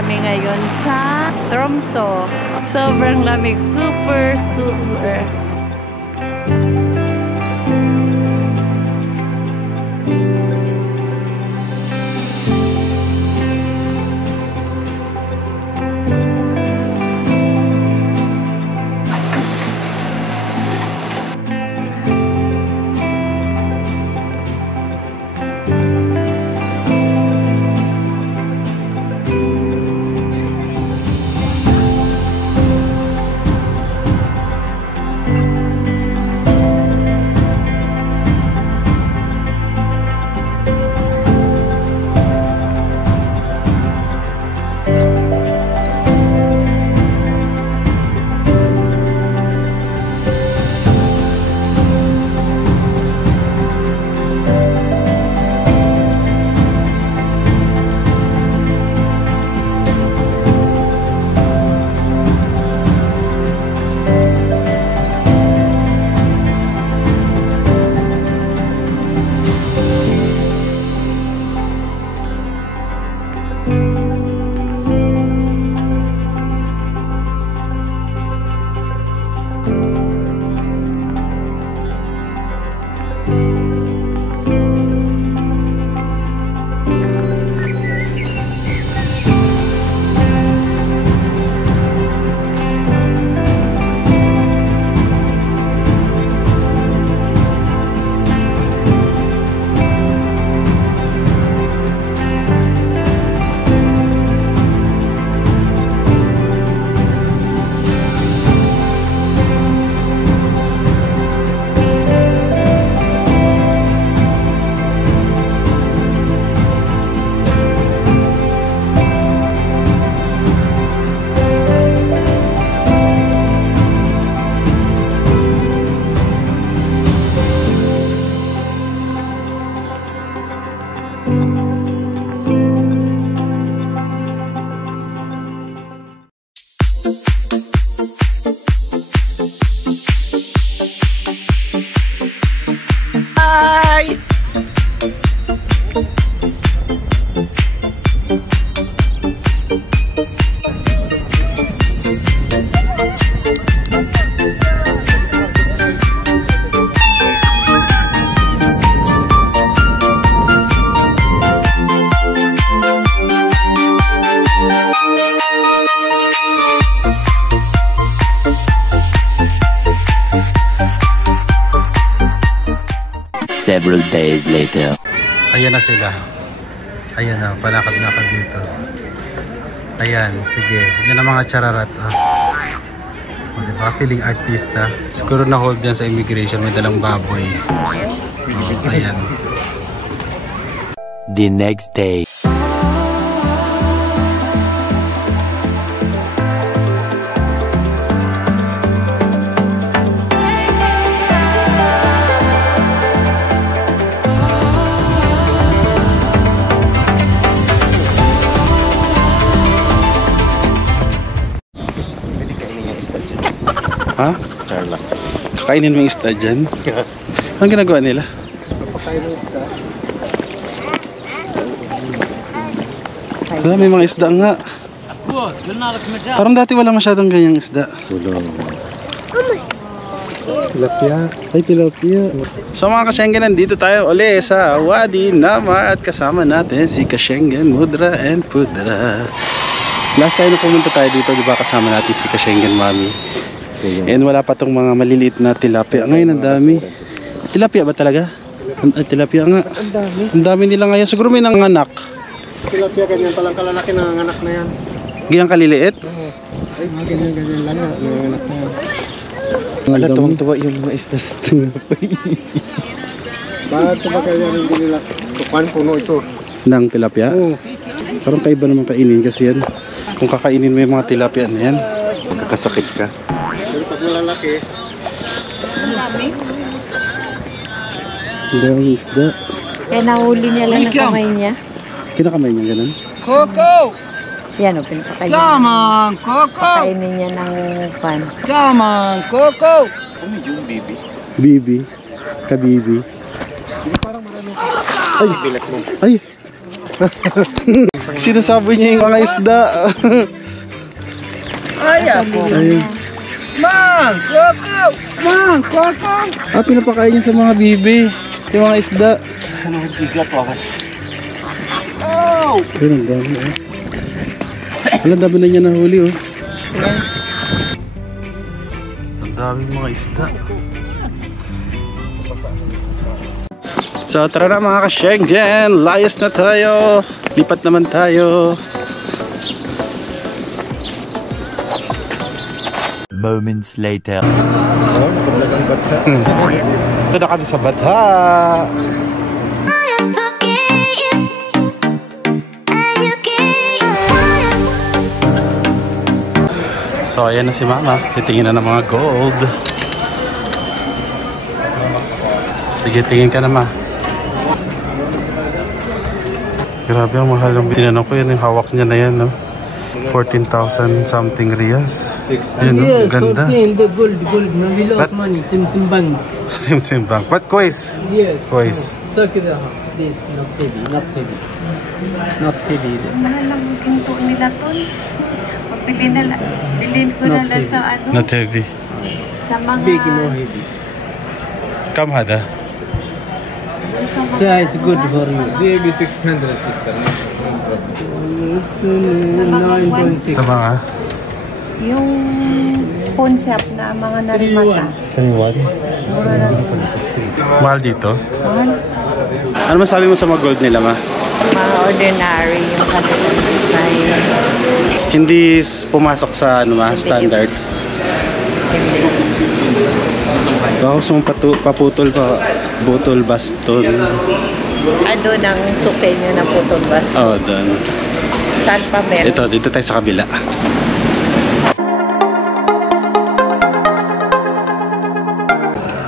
kami ngayon sa Tromso. Sobrang lamig, super. Several days later. Ayan na sila. Ayan na, palakad-lakad dito. Ayan, sige. Yan ang mga chararat. O, diba? Feeling artista. Siguro na-hold yan sa immigration. May dalang baboy. O, ayan. The next day. Ha? Charla. Kakainin mo yung isda dyan? Anong ginagawa nila? Papakain ng isda. May mga isda nga. Parang dati wala masyadong ganyang isda. Tulong. Tilapia. Ay, tilapia. So mga ka-Schengen, nandito tayo uli sa Wadi Namar at kasama natin si ka-Schengen, Mudra and Pudra. Last time na pumunta tayo dito, di ba, kasama natin si ka-Schengen Mami. And wala pa tong mga maliliit na tilapia. Ngayon ang dami. Tilapia ba talaga? Tilapia nga. Ang dami. Ang dami nila ngayon. Siguro may nanganak. Tilapia, ganyan palang kalalaki na anak na yan. Ganyang kaliliit? Oo. Ay, ganyan lang na anak na yan. Wala, tuwang-tuwa yung mga isda sa tinapay. Bakit ba kaya hindi nila tukan puno ito? Ng tilapia? Oo. Parang kaiba naman kainin kasi yan. Kung kakainin mo yung mga tilapia na yan, magkakasakit ka. Pero pag malalaki, Ang dami. Ang daming isda. Kaya nahuli niya lang na kamay niya. Kinakamay niya ganun? Coco! Yan o, pinapakainin. Come on, Coco! Pakainin niya ng pan. Come on, Coco! Ano yung baby? Bibi. Kabibi. Hindi parang marami. Ay! Bilat mo. Ay! Sinasabi niya yung mga isda. Ayun. Mang! Kwakaw! Mang! Kwakaw! Ah, pinapakain niya sa mga bibi. Yung mga isda. Ano yung bigat ako? Oh! Ayun, ang dami oh. Wala, dami na niya nahuli oh. Ang daming mga isda. So tara na mga ka-Schengen, layas na tayo. Lipat naman tayo. Moments later. Oh, nakadalagang batsa. Ito na kami sa Batha. So ayan na si Mama, titingin na ng mga gold. Sige, tingin ka na Ma. Grabe ang mahal ng tinanong ko, yan yung hawak niya na yan, no? 14,000 something riyals. Yun, no? Yes, Ganda. 14, the gold, no, we lost money, Sim Bank. Sim Bank. But Kois. Yes. Kois. So, this, not heavy, not heavy. Not heavy. Mahal lang yung ginto nila ton. Bilhin ko na lang sa ano. Not heavy. Sa mga... Big, no heavy. Kam hada? So, it's good for you. Maybe 600 sister. So, 9.6. Sa mga? Yung pawn shop na mga narimata. 3-1. Mura lang. Mahal dito? Mahal. Ano masabi mo sa mga gold nila, Ma? Mga ordinary yung kanilang design. Hindi pumasok sa ano, Ma, standards. Baka gusto mong paputol pa, butol baston. Ano nang suke nyo na putol bas? Oo, doon. Saan pa meron? Ito, dito tayo sa kabila.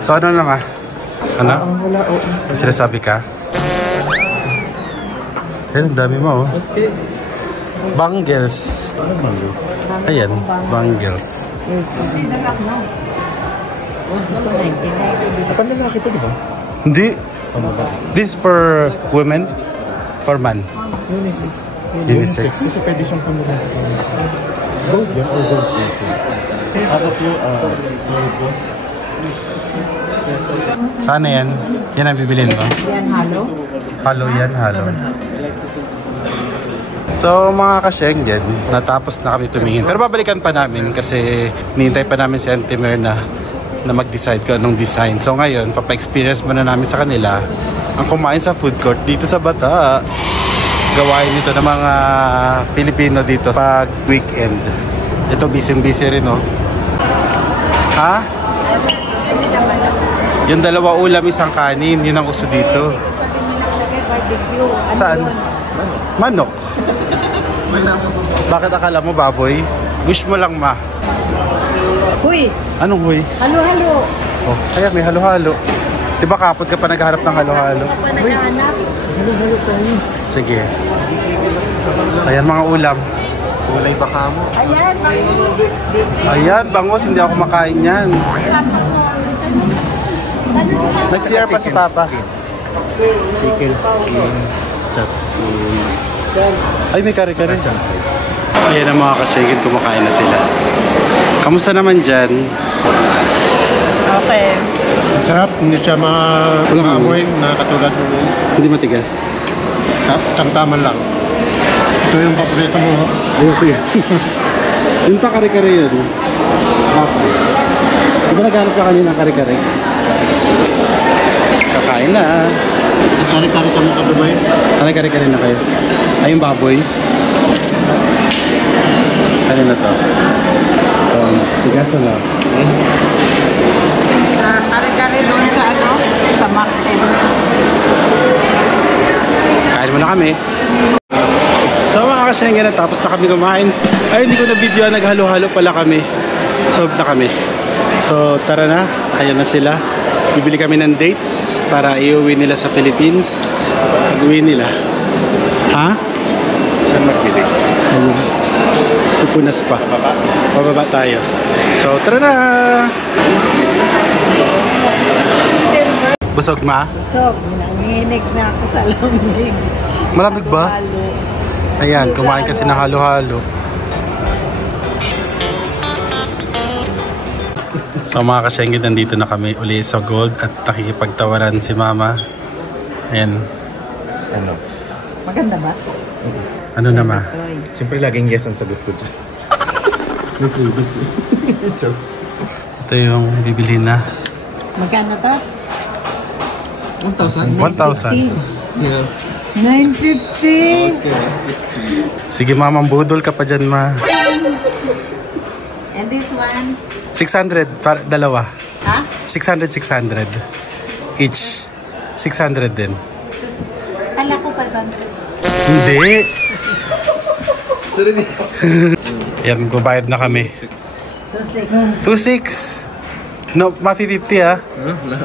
So ano na Ma? Ano? May sinasabi ka? Ayan, ang dami mo oh. Bangles. Ayan, bangles. Panlalaki to, di ba? Hindi. This for women? For man? Unisex. Unisex. Kasi pwede siyang panlalaki. Gold yan or gold plated? Harap yung silver. Sana yan? Yan ang bibilin mo? Yan, halo? Halo yan, halo. So mga ka-Schengen, natapos na kami tumingin. Pero babalikan pa namin kasi nihintay pa namin si Auntie Mer na mag-decide kung anong design. So ngayon, papa-experience muna namin sa kanila ang kumain sa food court dito sa Bata. Gawain nito ng mga Pilipino dito pag weekend. Ito, busy-busy rin, no? Ha? Yung dalawa ulam, isang kanin. Yun ang uso dito. Saan? Manok. Bakit akala mo baboy? Wish mo lang, Ma. Huy! Anong huy? Halo-halo! Oh, kaya may halo-halo. Di ba kapag ka pa naghahanap ng halo-halo? Naghahanap? Halo-halo tayo. Sige. Ayan mga ulam. Kulay baka mo. Ayan, Ayan, bangus. Hindi ako makain yan. Nag-CR pa si Papa. Chicken skin. Chapsuy. Ay, may kare-kare. Ayan ang mga ka-Schengen, kumakain na sila. Kamusta naman dyan? Okay. Sarap, hindi siya maamoy na katulad ng Hindi matigas. tamtaman lang. Ito yung paborito mo. Ayoko yan. Yun pa kare-kare yun. Papa. Di ba naghanap ka kanina ng kare-kare? Kakain na. Kari-kari kami sa Dubai. Ano kare-kare na kayo? Ay, yung baboy. Ano na to? Tigasan na. Kare-kare doon sa ano? Sa Mactin. Kain muna kami. So mga ka-Schengen, tapos na kami kumain. Ay, hindi ko na video, naghalo-halo pala kami. Solved na kami. So tara na, ayan na sila. Bibili kami ng dates para iuwi nila sa Philippines. Pag-uwi nila. Ha? Saan magbili? Ayun. Pupunas pa. Pababa tayo. So tara na! Busog Ma? So, nanginig na ako sa lamig. Malamig ba? Ayan, kumain kasi ng halo-halo. So mga ka-Schengen, nandito na kami uli sa Gold at nakikipagtawaran si Mama. Ayan. Ano? Maganda ba? Ano naman? Siyempre laging yes ang sagot ko dyan. May previous joke. Ito yung bibili na. Magkano to? 1,000? 1,000. Yeah. 950. Sige Mama, budol ka pa dyan, Ma. And this one? 600, dalawa. Ha? 600 each. 600 din. Kala ko 500. Hindi. Yan, gubayad na kami. 2,600. No, ma 50 ah.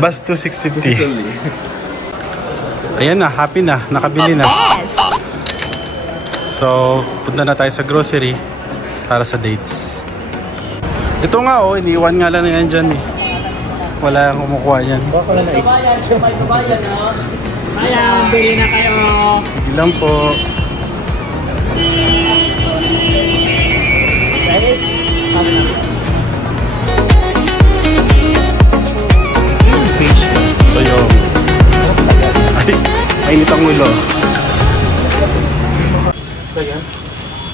Bas 2,650. Ayan na, happy na. Nakabili na. So, punta na tayo sa grocery para sa dates. Ito nga oh, iniwan nga lang na yan dyan eh. Wala yung kumukuha yan. Baka na naisip. Ayan, bili na kayo. Sige lang po. So yung ay, mainit ang ulo.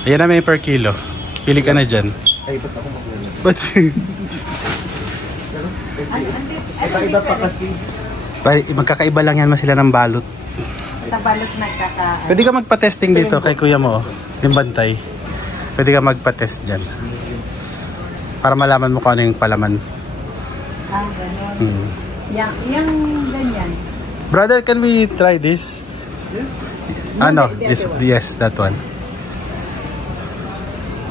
Ayan na, may per kilo. Pili ka na dyan. Ay, ba't ako makuha? Ba't? Iba pa kasi. Magkakaiba lang yan sila ng balot. Tabalot nagkaka... Pwede ka magpa-testing dito kay kuya mo, yung bantay. Pwede ka magpa-test dyan. Para malaman mo kung ano yung palaman. Ah, gano'n. Yung ganyan. Brother, can we try this? Ano? This, yes, that one.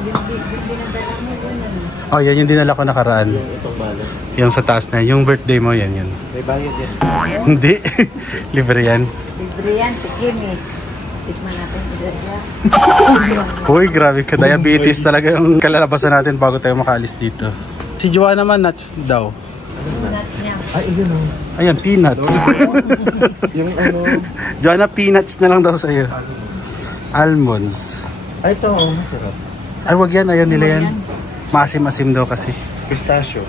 Dinadala mo yun. Oh, yan yung dinala ko nakaraan. Itong balo. Yung sa taas na, yung birthday mo, yan yun. May bayad yan. Hindi. Libre yan. Libre yan. Sige me. Tikman natin. Uy, grabe ka. Diabetes talaga yung kalalabasan natin bago tayo makaalis dito. Si Joanna naman, nuts daw. Nuts niya. Ay, yun o. Ayan, peanuts. Yung ano. Joanna, peanuts na lang daw sa'yo. Almonds. Ay, ito o. Masarap. Ay, wag yan. Ayaw nila yan. Maasim-asim daw kasi. Pistachio.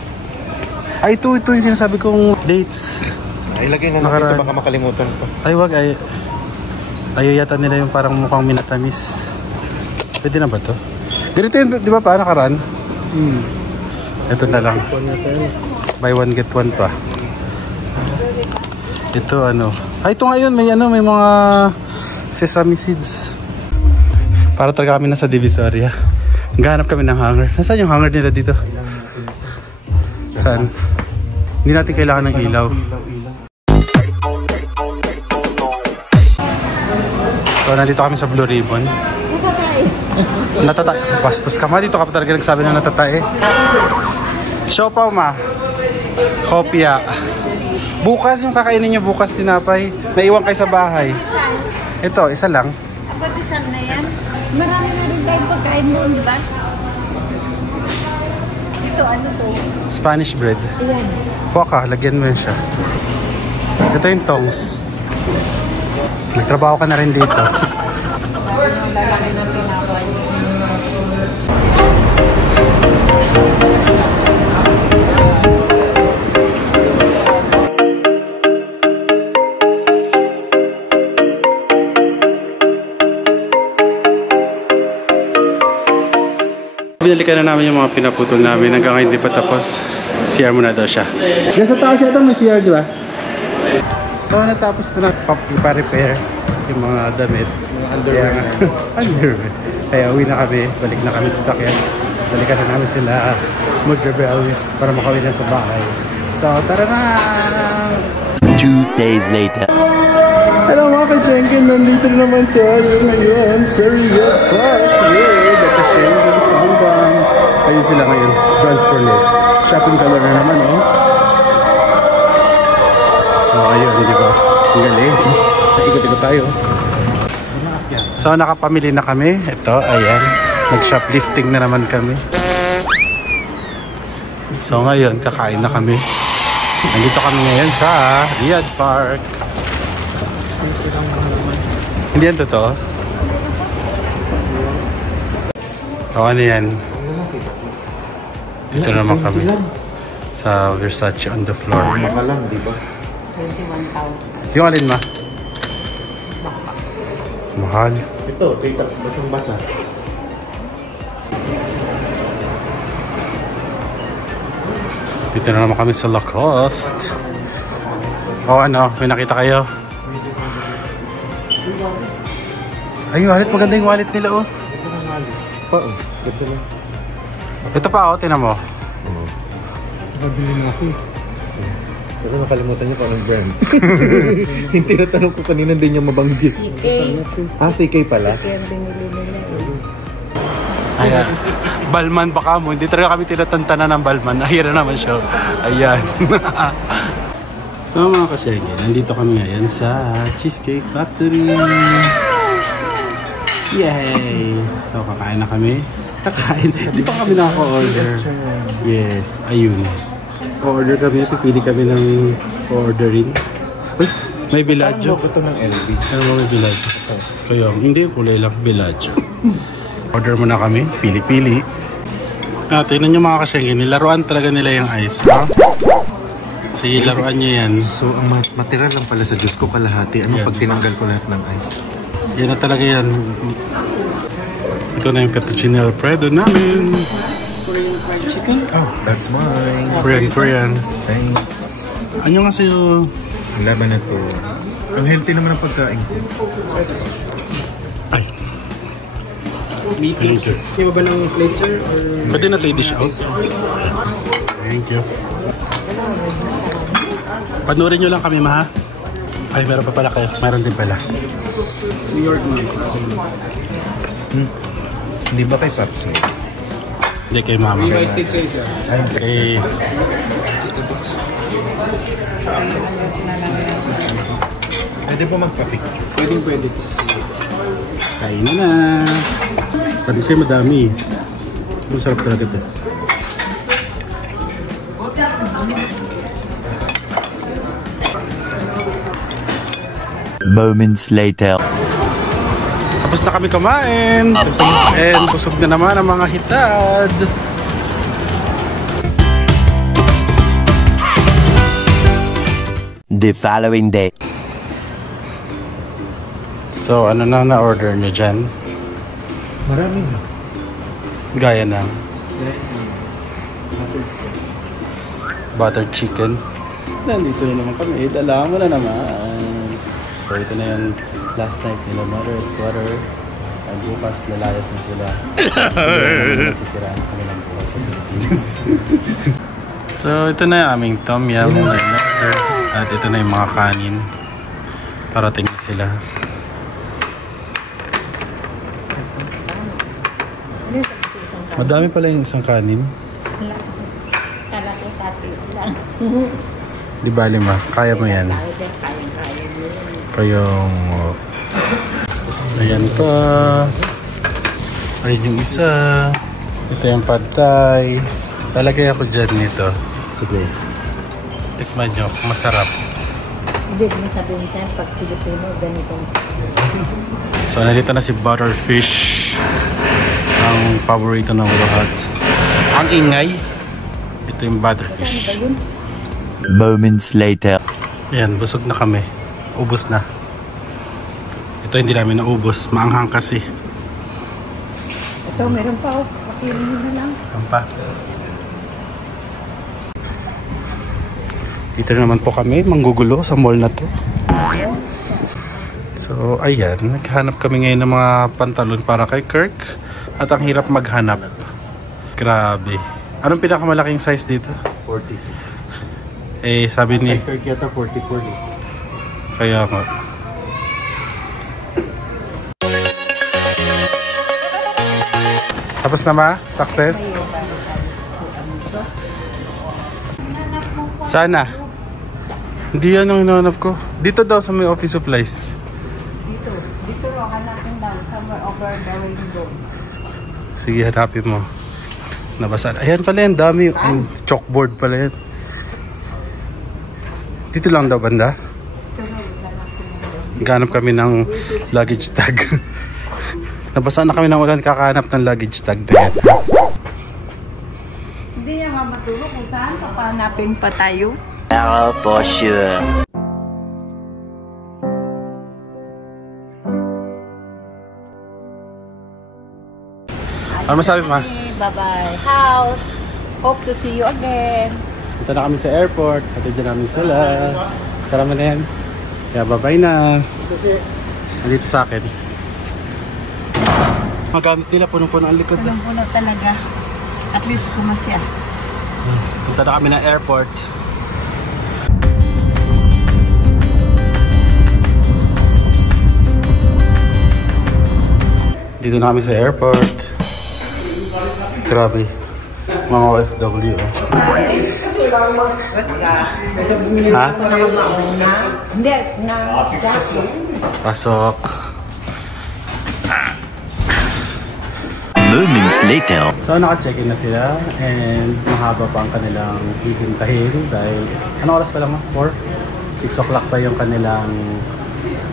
Ay, ito yung sinasabi kong dates. Ay, lagay na Nakaraan. natin ito. Baka makalimutan pa. Ay, wag. Ayaw yata nila yung parang mukhang minatamis. Pwede na ba to? Ganito yun, di ba pa? Nakaraan? Ito na lang. Buy one, get one pa. Ito ano. Ay, ito ngayon. May mga sesame seeds. Para talaga kami nasa Divisoria. Naghahanap kami ng hanger. Nasaan yung hanger nila dito? Saan? Hindi natin kailangan ng ilaw. So, nandito kami sa Blue Ribbon. Natatae. Bastos ka ma. Dito ka pa talaga nagsabi na natatae. Siopaw ma. Hopia. Bukas yung kakainin nyo bukas tinapay. May iwan kayo sa bahay. Ito, isa lang. Batisal na yan. Marami na rin tayong pagkain doon, di ba? Ito, ano to? Spanish bread. Ayan. Kuha ka, lagyan mo yun siya. Ito yung tongs. Nagtrabaho ka na rin dito. Lalaki ng tinapay. Binalikan na namin yung mga pinaputol namin. Hanggang ngayon di pa tapos. CR muna daw siya. Diyan sa taas ito may CR, di ba? So natapos na pa-repair yung mga damit. Underwear. Underwear. Kaya uwi na kami. Balik na kami sa sakyan. Balikan na namin sila Mood Rebels para makauwi na sa bahay. So tara na! 2 days later. Hello mga ka-Schengen! Nandito na naman tayo ngayon sa Riyadh Park with the ka-Schengen Hongkong. Ayun sila ngayon. Transformers. Shopping color na naman oh. Oh, ayun, di ba? Ang galing. Ikot-ikot tayo. So, nakapamili na kami. Ito, ayan. Nag-shoplifting na naman kami. So, ngayon, kakain na kami. Nandito kami ngayon sa Riyadh Park. Hindi yan totoo? O ano yan? Dito naman kami sa Versace on the floor. Maka lang, di ba? 21,000. Yung alin ma? Mahal. Ito, data, basang-basa. Dito na naman kami sa Lacoste. O ano, may nakita kayo? Ay, wallet. Maganda yung wallet nila oh. Oo, ito lang. Ito pa oh, tinan mo. Nabili na ako eh. Pero nakalimutan niyo kung anong brand. Yung tinatanong ko kanina hindi niya mabanggit. CK. Ah, CK pala. Kaya binili nila eh. Ayan. Balman baka mo. Hindi talaga kami tinatantanan ng Balman. Ayan na naman siya. Ayan. So mga kasyege, nandito kami ngayon sa Cheesecake Factory. Yay! So kakain na kami. Kakain. Di pa kami naka-order. Yes, ayun. O-order kami. Pipili kami ng o-orderin. Uy, may Bellagio. Ano ba ito ng LB? Ano ba may Bellagio? Kaya, hindi. Kulay lang. Bellagio. Order muna kami. Pili-pili. Tingnan nyo mga kasyenge. Nilaruan talaga nila yung ice. Ha? Sige, laruan nyo yan. So, ang material lang pala sa Diyos ko kalahati. Ano Yan. pag tinanggal ko lahat ng ice? Yan na talaga yan. Ito na yung Fettuccine Alfredo namin. Oh, that's mine. Korean. Thanks. Ano nga sa'yo? Ang laban na to. Ang healthy naman ang pagkain ko. Ay. Thank you. Kaya ba ng plate, sir? Or... Pwede na tayo dish out. Thank you. Panurin nyo lang kami, ma. Ay, meron pa pala kayo. Meron din pala. New York man. Hindi ba kay Paps? Hindi kay mama. Levi steak sa isa. Kay... Pwede po magpa-picture. Pwede. Kain na na. Sabi sa'yo madami. Masarap talaga ito. Moments later. Tapos na kami kumain. And busog na naman ang mga hitad. The following day. So, ano na na-order nyo dyan? Marami na. Gaya ng butter chicken. Nandito na naman kami. Dala mo na naman. So, ito na yung last night nila. Mother at quarter. At bukas lalayas na sila. Nasisiraan kami ng bukas sa Philippines. So, ito na yung aming tom yum. At ito na yung mga kanin. Parating na sila. Madami pala yung isang kanin. Kala ko pati lang. Di ba lima? Kaya mo yan. Kayong... Ayan pa. Ayun yung isa. Ito yung pad thai. Talagay ako dyan nito. Sige. Tikman nyo. Masarap. Hindi mo sabihin siya, pag Pilipino, ganitong. So, nandito na si Butterfish. Ang paborito ng lahat. Ang ingay. Ito yung Butterfish. Moments later. Ayan, busog na kami. Ubus na. Ito hindi namin naubos. Maanghang kasi. Ito, meron pa oh. Pakilin mo na lang. Ayan pa. Dito naman po kami. Manggugulo sa mall na to. So, ayan. Naghanap kami ngayon ng mga pantalon para kay Kirk. At ang hirap maghanap. Grabe. Anong pinakamalaking size dito? 40. Eh, sabi ni... Kay Kirk yata 44. Kaya nga. Tapos na ba? Success? Sana. Hindi yan ang hinahanap ko. Dito daw sa may office supplies. Dito ro, hanapin lang. Somewhere over the window. Sige, hanapin mo. Nabasa. Ayan pala yan. Dami. Ay, chalkboard pala yan. Dito lang daw banda? Naghanap kami ng luggage tag. Nabasa na kami ng ulan kakahanap ng luggage tag din. Hindi niya matulog kung saan papanapin pa tayo. Oh, for sure. Ano masabi ma? Bye-bye. House. Hope to see you again. Punta na kami sa airport. Hatid na namin sila. Salamat na yan. Kaya bye-bye na. Andito sa akin. Magamit nila punong-puno ang likod. Puno talaga. At least kumasya. Punta na kami ng airport. Dito na kami sa airport. Grabe. Mga OFW. Ha? Hindi. Pasok. Moments later. So naka-check-in na sila and mahaba pa ang kanilang hihintahin dahil anong oras pa lang? 4? 6 o'clock pa yung kanilang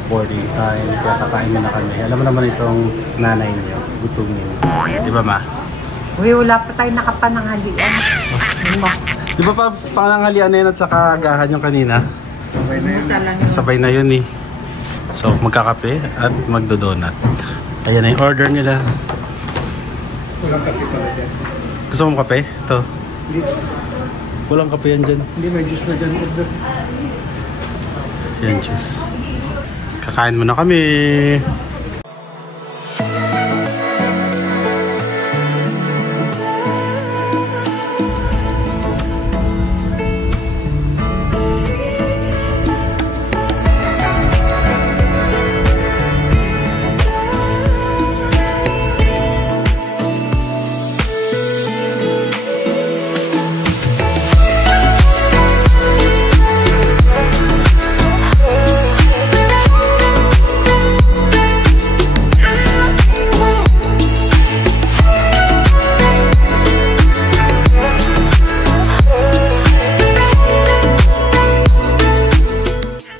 boarding time kaya kakain na kami. Alam mo naman itong nanay niyo, gutumin. Di ba ma? Uy, wala pa tayo nakapananghalian. Di ba pa pananghalian na yun at saka agahan yung kanina? Sabay na yun eh. So magkakape at magdodonut. Ayan na yung order nila. Walang kape pala dyan. Gusto mong kape? Ito. Hindi. Walang kape yan dyan. Hindi, may juice na dyan. Yan, juice. Kakain muna kami.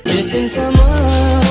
Missing someone